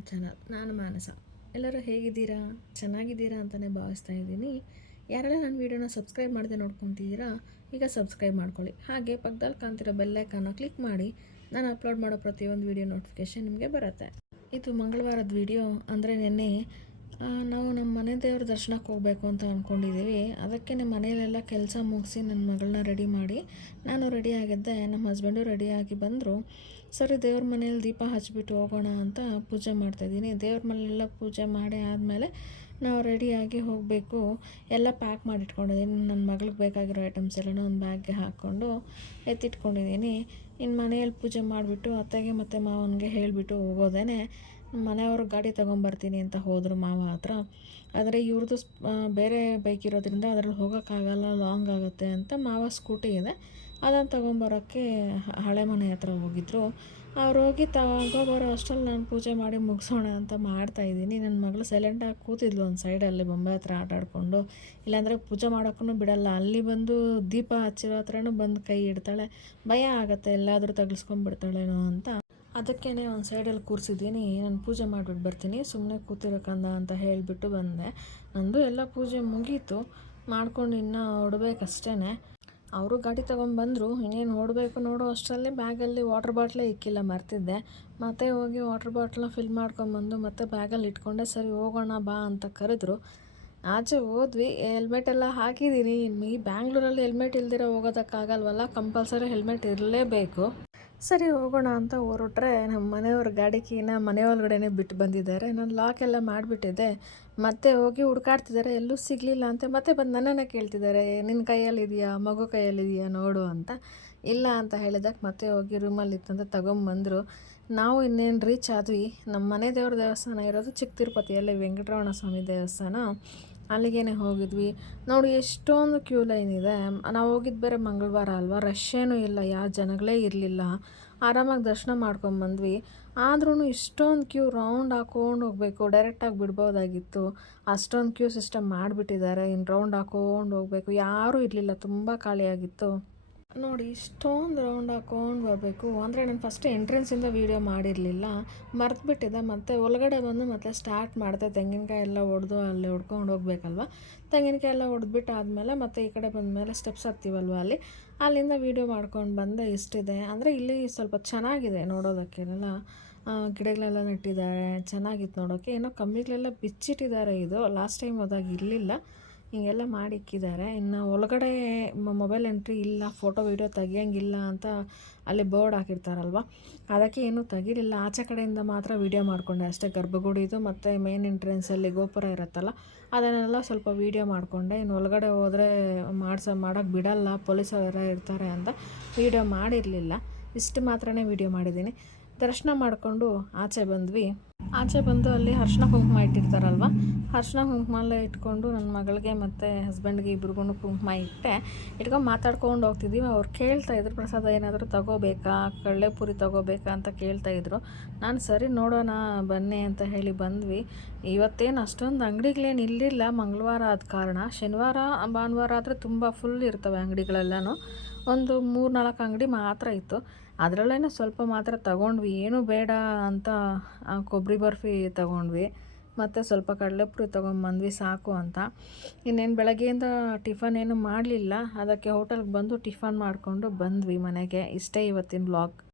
My channel. ನಾನು ಮಾನಸ. ಎಲ್ಲರೂ ಹೇಗಿದ್ದೀರಾ? ಚೆನ್ನಾಗಿದ್ದೀರಾ ಅಂತಲೇ ಭಾವಿಸ್ತಾ ಇದ್ದೀನಿ. ಯಾರೆಲ್ಲ ನನ್ನ ವೀಡಿಯೋನ ಸಬ್ಸ್ಕ್ರೈಬ್ ಮಾಡದೆ ನೋಡ್ಕೊತಿದ್ದೀರಾ, ಈಗ ಸಬ್ಸ್ಕ್ರೈಬ್ ಮಾಡ್ಕೊಳ್ಳಿ. ಹಾಗೆ ಪಕ್ಕದಲ್ಲಿ ಕಾಣ್ತಿರೋ ಬೆಲ್ಲೈಕನ್ನ ಕ್ಲಿಕ್ ಮಾಡಿ. ನಾನು ಅಪ್ಲೋಡ್ ಮಾಡೋ ಪ್ರತಿಯೊಂದು ವೀಡಿಯೋ ನೋಟಿಫಿಕೇಷನ್ ನಿಮಗೆ ಬರುತ್ತೆ. ಇದು ಮಂಗಳವಾರದ ವೀಡಿಯೋ. ಅಂದರೆ ನಿನ್ನೆ ನಾವು ನಮ್ಮ ಮನೆ ದೇವ್ರ ದರ್ಶನಕ್ಕೆ ಹೋಗಬೇಕು ಅಂತ ಅಂದ್ಕೊಂಡಿದ್ದೀವಿ. ಅದಕ್ಕೆ ನಮ್ಮ ಮನೆಯಲ್ಲೆಲ್ಲ ಕೆಲಸ ಮುಗಿಸಿ ನನ್ನ ಮಗಳನ್ನ ರೆಡಿ ಮಾಡಿ ನಾನು ರೆಡಿ ಆಗಿದ್ದೆ. ನಮ್ಮ ಹಸ್ಬೆಂಡು ರೆಡಿಯಾಗಿ ಬಂದರು. ಸರಿ, ದೇವ್ರ ಮನೇಲಿ ದೀಪ ಹಚ್ಬಿಟ್ಟು ಹೋಗೋಣ ಅಂತ ಪೂಜೆ ಮಾಡ್ತಾಯಿದ್ದೀನಿ. ದೇವ್ರ ಮನೆಯೆಲ್ಲ ಪೂಜೆ ಮಾಡಿ ಆದಮೇಲೆ ನಾವು ರೆಡಿಯಾಗಿ ಹೋಗಬೇಕು. ಎಲ್ಲ ಪ್ಯಾಕ್ ಮಾಡಿ ಇಟ್ಕೊಂಡಿದ್ದೀನಿ. ನನ್ನ ಮಗಳಿಗೆ ಬೇಕಾಗಿರೋ ಐಟಮ್ಸ್ ಎಲ್ಲನೂ ಒಂದು ಬ್ಯಾಗ್ಗೆ ಹಾಕ್ಕೊಂಡು ಎತ್ತಿಟ್ಕೊಂಡಿದ್ದೀನಿ. ಇನ್ನು ಮನೆಯಲ್ಲಿ ಪೂಜೆ ಮಾಡಿಬಿಟ್ಟು ಅತ್ತೆಗೆ ಮತ್ತು ಮಾವನಿಗೆ ಹೇಳಿಬಿಟ್ಟು ಹೋಗೋದೇನೆ ಮನೆಯವರು ಗಾಡಿ ತೊಗೊಂಬರ್ತೀನಿ ಅಂತ ಹೋದರು ಮಾವ ಹತ್ರ. ಆದರೆ ಇವ್ರದ್ದು ಬೇರೆ ಬೈಕ್ ಇರೋದ್ರಿಂದ ಅದರಲ್ಲಿ ಹೋಗೋಕ್ಕಾಗಲ್ಲ, ಲಾಂಗ್ ಆಗುತ್ತೆ ಅಂತ ಮಾವ ಸ್ಕೂಟಿ ಇದೆ ಅದನ್ನು ತೊಗೊಂಬರೋಕ್ಕೆ ಹಳೆ ಮನೆ ಹತ್ರ ಹೋಗಿದ್ದರು. ಅವ್ರು ಹೋಗಿ ತಗೊಬರೋ ಅಷ್ಟರಲ್ಲಿ ನಾನು ಪೂಜೆ ಮಾಡಿ ಮುಗಿಸೋಣ ಅಂತ ಮಾಡ್ತಾಯಿದ್ದೀನಿ. ನನ್ನ ಮಗಳು ಸೈಲೆಂಟಾಗಿ ಕೂತಿದ್ಲು ಒಂದು ಸೈಡಲ್ಲಿ ಬೊಂಬೆ ಹತ್ರ ಆಟ ಆಡಿಕೊಂಡು. ಇಲ್ಲಾಂದರೆ ಪೂಜೆ ಮಾಡೋಕ್ಕೂ ಬಿಡಲ್ಲ. ಅಲ್ಲಿ ಬಂದು ದೀಪ ಹಚ್ಚಿರೋ ಹತ್ರನೂ ಬಂದು ಕೈ ಇಡ್ತಾಳೆ. ಭಯ ಆಗುತ್ತೆ ಎಲ್ಲಾದರೂ ತಗಿಸ್ಕೊಂಡ್ಬಿಡ್ತಾಳೇನೋ ಅಂತ. ಅದಕ್ಕೇ ಒಂದು ಸೈಡಲ್ಲಿ ಕೂರಿಸಿದ್ದೀನಿ. ನಾನು ಪೂಜೆ ಮಾಡಿಬಿಟ್ಟು ಬರ್ತೀನಿ, ಸುಮ್ಮನೆ ಕೂತಿರೋಕಂದ ಅಂತ ಹೇಳಿಬಿಟ್ಟು ಬಂದೆ. ನಂದು ಎಲ್ಲ ಪೂಜೆ ಮುಗೀತು, ಮಾಡ್ಕೊಂಡು ಇನ್ನೂ ಹೊಡ್ಬೇಕಷ್ಟೇ. ಅವರು ಗಾಡಿ ತೊಗೊಂಡ್ಬಂದರು. ಇನ್ನೇನು ಹೊಡಬೇಕು ನೋಡೋ ಅಷ್ಟರಲ್ಲಿ ಬ್ಯಾಗಲ್ಲಿ ವಾಟರ್ ಬಾಟ್ಲೇ ಇಕ್ಕಿಲ್ಲ, ಮರ್ತಿದ್ದೆ. ಮತ್ತೆ ಹೋಗಿ ವಾಟರ್ ಬಾಟ್ಲನ್ನ ಫಿಲ್ ಮಾಡ್ಕೊಂಬಂದು ಮತ್ತೆ ಬ್ಯಾಗಲ್ಲಿ ಇಟ್ಕೊಂಡೆ. ಸರಿ ಹೋಗೋಣ ಬಾ ಅಂತ ಕರೆದ್ರು. ಆಚೆ ಹೋದ್ವಿ. ಹೆಲ್ಮೆಟೆಲ್ಲ ಹಾಕಿದ್ದೀನಿ. ಈ ಬ್ಯಾಂಗ್ಳೂರಲ್ಲಿ ಹೆಲ್ಮೆಟ್ ಇಲ್ದಿರ ಹೋಗೋದಕ್ಕಾಗಲ್ವಲ್ಲ, ಕಂಪಲ್ಸರಿ ಹೆಲ್ಮೆಟ್ ಇರಲೇಬೇಕು. ಸರಿ ಹೋಗೋಣ ಅಂತ ಹೊರಟ್ರೆ ನಮ್ಮ ಮನೆಯವ್ರ ಗಾಡಿ ಕೀನ ಮನೆ ಒಳಗಡೆ ಬಿಟ್ಟು ಬಂದಿದ್ದಾರೆ. ನಾನು ಲಾಕ್ ಎಲ್ಲ ಮಾಡಿಬಿಟ್ಟಿದ್ದೆ. ಮತ್ತೆ ಹೋಗಿ ಹುಡ್ಕಾಡ್ತಿದ್ದಾರೆ, ಎಲ್ಲೂ ಸಿಗಲಿಲ್ಲ ಅಂತ. ಮತ್ತೆ ಬಂದು ನನ್ನನ್ನೇ ಕೇಳ್ತಿದ್ದಾರೆ, ನಿನ್ನ ಕೈಯಲ್ಲಿದೆಯಾ, ಮಗು ಕೈಯಲ್ಲಿದೆಯಾ ನೋಡು ಅಂತ. ಇಲ್ಲ ಅಂತ ಹೇಳಿದಕ್ಕೆ ಮತ್ತೆ ಹೋಗಿ ರೂಮಲ್ಲಿ ಇತ್ತಂತ ತೊಗೊಂಬಂದರು. ನಾವು ಇನ್ನೇನು ರೀಚ್ ಆದ್ವಿ. ನಮ್ಮ ಮನೆ ದೇವ್ರ ದೇವಸ್ಥಾನ ಇರೋದು ಚಿಕ್ಕ ತಿರುಪತಿಯಲ್ಲಿ, ವೆಂಕಟರಮಣ ಸ್ವಾಮಿ ದೇವಸ್ಥಾನ. ಅಲ್ಲಿಗೇ ಹೋಗಿದ್ವಿ. ನೋಡಿ ಎಷ್ಟೊಂದು ಕ್ಯೂ ಲೈನ್ ಇದೆ. ನಾವು ಹೋಗಿದ್ದು ಬೇರೆ ಮಂಗಳವಾರ ಅಲ್ವಾ, ರಶ್ ಏನೂ ಇಲ್ಲ, ಯಾವ ಜನಗಳೇ ಇರಲಿಲ್ಲ. ಆರಾಮಾಗಿ ದರ್ಶನ ಮಾಡ್ಕೊಂಬಂದ್ವಿ. ಆದ್ರೂ ಇಷ್ಟೊಂದು ಕ್ಯೂ ರೌಂಡ್ ಹಾಕ್ಕೊಂಡು ಹೋಗಬೇಕು, ಡೈರೆಕ್ಟಾಗಿ ಬಿಡ್ಬೋದಾಗಿತ್ತು. ಅಷ್ಟೊಂದು ಕ್ಯೂ ಸಿಸ್ಟಮ್ ಮಾಡಿಬಿಟ್ಟಿದ್ದಾರೆ. ಇನ್ನು ರೌಂಡ್ ಹಾಕ್ಕೊಂಡು ಹೋಗಬೇಕು. ಯಾರೂ ಇರಲಿಲ್ಲ, ತುಂಬ ಖಾಲಿಯಾಗಿತ್ತು. ನೋಡಿ ಇಷ್ಟೊಂದು ರೌಂಡ್ ಹಾಕ್ಕೊಂಡು ಬರಬೇಕು. ಅಂದರೆ ನಾನು ಫಸ್ಟ್ ಎಂಟ್ರೆನ್ಸಿಂದ ವೀಡಿಯೋ ಮಾಡಿರಲಿಲ್ಲ, ಮರೆತುಬಿಟ್ಟಿದ್ದೆ. ಮತ್ತು ಒಳಗಡೆ ಬಂದು ಮತ್ತೆ ಸ್ಟಾರ್ಟ್ ಮಾಡಿದೆ. ತೆಂಗಿನಕಾಯಿ ಎಲ್ಲ ಹೊಡೆದು ಅಲ್ಲಿ ಹೊಡ್ಕೊಂಡು ಹೋಗ್ಬೇಕಲ್ವ. ತೆಂಗಿನಕಾಯಿ ಎಲ್ಲ ಹೊಡೆದ್ಬಿಟ್ಟು ಆದಮೇಲೆ ಮತ್ತೆ ಈ ಕಡೆ ಬಂದಮೇಲೆ ಸ್ಟೆಪ್ಸ್ ಹತ್ತೀವಲ್ವ, ಅಲ್ಲಿಂದ ವೀಡಿಯೋ ಮಾಡ್ಕೊಂಡು ಬಂದೆ. ಇಷ್ಟಿದೆ. ಅಂದರೆ ಇಲ್ಲಿ ಸ್ವಲ್ಪ ಚೆನ್ನಾಗಿದೆ ನೋಡೋದಕ್ಕೆಲ್ಲ. ಗಿಡಗಳೆಲ್ಲ ನೆಟ್ಟಿದ್ದಾರೆ, ಚೆನ್ನಾಗಿತ್ತು ನೋಡೋಕ್ಕೆ. ಏನೋ ಕಂಬಿಗಳೆಲ್ಲ ಬಿಚ್ಚಿಟ್ಟಿದ್ದಾರೆ. ಇದು ಲಾಸ್ಟ್ ಟೈಮ್ ಹೋದಾಗ ಇರಲಿಲ್ಲ, ಹೀಗೆಲ್ಲ ಮಾಡಿ ಇಕ್ಕಿದ್ದಾರೆ. ಇನ್ನು ಒಳಗಡೆ ಮೊಬೈಲ್ ಎಂಟ್ರಿ ಇಲ್ಲ, ಫೋಟೋ ವೀಡಿಯೋ ತೆಗಿಯೋಂಗಿಲ್ಲ ಅಂತ ಅಲ್ಲಿ ಬೋರ್ಡ್ ಹಾಕಿರ್ತಾರಲ್ವ, ಅದಕ್ಕೆ ಏನೂ ತೆಗಿಲಿಲ್ಲ. ಆಚೆ ಕಡೆಯಿಂದ ಮಾತ್ರ ವೀಡಿಯೋ ಮಾಡಿಕೊಂಡೆ ಅಷ್ಟೇ. ಗರ್ಭಗುಡಿದು ಮತ್ತು ಮೇನ್ ಎಂಟ್ರೆನ್ಸಲ್ಲಿ ಗೋಪುರ ಇರುತ್ತಲ್ಲ, ಅದನ್ನೆಲ್ಲ ಸ್ವಲ್ಪ ವೀಡಿಯೋ ಮಾಡಿಕೊಂಡೆ. ಇನ್ನು ಒಳಗಡೆ ಹೋದರೆ ಮಾಡೋಕ್ಕೆ ಬಿಡಲ್ಲ, ಪೊಲೀಸರು ಇರ್ತಾರೆ ಅಂತ ವೀಡಿಯೋ ಮಾಡಿರಲಿಲ್ಲ. ಇಷ್ಟು ಮಾತ್ರನೇ ವೀಡಿಯೋ ಮಾಡಿದ್ದೀನಿ. ದರ್ಶನ ಮಾಡಿಕೊಂಡು ಆಚೆ ಬಂದ್ವಿ. ಆಚೆ ಬಂದು ಅಲ್ಲಿ ಅರ್ಶಿನ ಕುಂಕುಮ ಇಟ್ಟಿರ್ತಾರಲ್ವ, ಅರ್ಶಿನ ಕುಂಕುಮ ಎಲ್ಲ ಇಟ್ಕೊಂಡು ನನ್ನ ಮಗಳಿಗೆ ಮತ್ತು ಹಸ್ಬೆಂಡ್ಗೆ ಇಬ್ರಿಗೂ ಕುಂಕುಮ ಇಟ್ಕೊಂಡು ಮಾತಾಡ್ಕೊಂಡು ಹೋಗ್ತಿದ್ದೀವಿ. ಅವ್ರು ಕೇಳ್ತಾಯಿದ್ರು, ಪ್ರಸಾದ ಏನಾದರೂ ತಗೋಬೇಕಾ, ಕಡಲೆಪುರಿ ತಗೋಬೇಕಾ ಅಂತ ಕೇಳ್ತಾಯಿದ್ರು. ನಾನು ಸರಿ ನೋಡೋಣ ಬನ್ನಿ ಅಂತ ಹೇಳಿ ಬಂದ್ವಿ. ಇವತ್ತೇನು ಅಷ್ಟೊಂದು ಅಂಗಡಿಗಳೇನು ಇರಲಿಲ್ಲ, ಮಂಗಳವಾರ ಆದ ಕಾರಣ. ಶನಿವಾರ ಭಾನುವಾರ ಆದರೆ ತುಂಬ ಫುಲ್ ಇರ್ತವೆ ಅಂಗಡಿಗಳೆಲ್ಲನೂ. ಒಂದು 3-4 ಅಂಗಡಿ ಮಾತ್ರ ಇತ್ತು. ಅದರಲ್ಲೇನೋ ಸ್ವಲ್ಪ ಮಾತ್ರ ತಗೊಂಡ್ವಿ. ಏನೂ ಬೇಡ ಅಂತ ಕೊಬ್ಬರಿ ಬರ್ಫಿ ತಗೊಂಡ್ವಿ, ಮತ್ತು ಸ್ವಲ್ಪ ಕಡಲೆಪುರಿ ತೊಗೊಂಬಂದ್ವಿ ಸಾಕು ಅಂತ. ಇನ್ನೇನು ಬೆಳಗ್ಗೆಯಿಂದ ಟಿಫನ್ ಏನು ಮಾಡಲಿಲ್ಲ, ಅದಕ್ಕೆ ಹೋಟೆಲ್ಗೆ ಬಂದು ಟಿಫನ್ ಮಾಡಿಕೊಂಡು ಬಂದ್ವಿ ಮನೆಗೆ. ಇಷ್ಟೇ ಇವತ್ತಿನ ವ್ಲಾಗ್.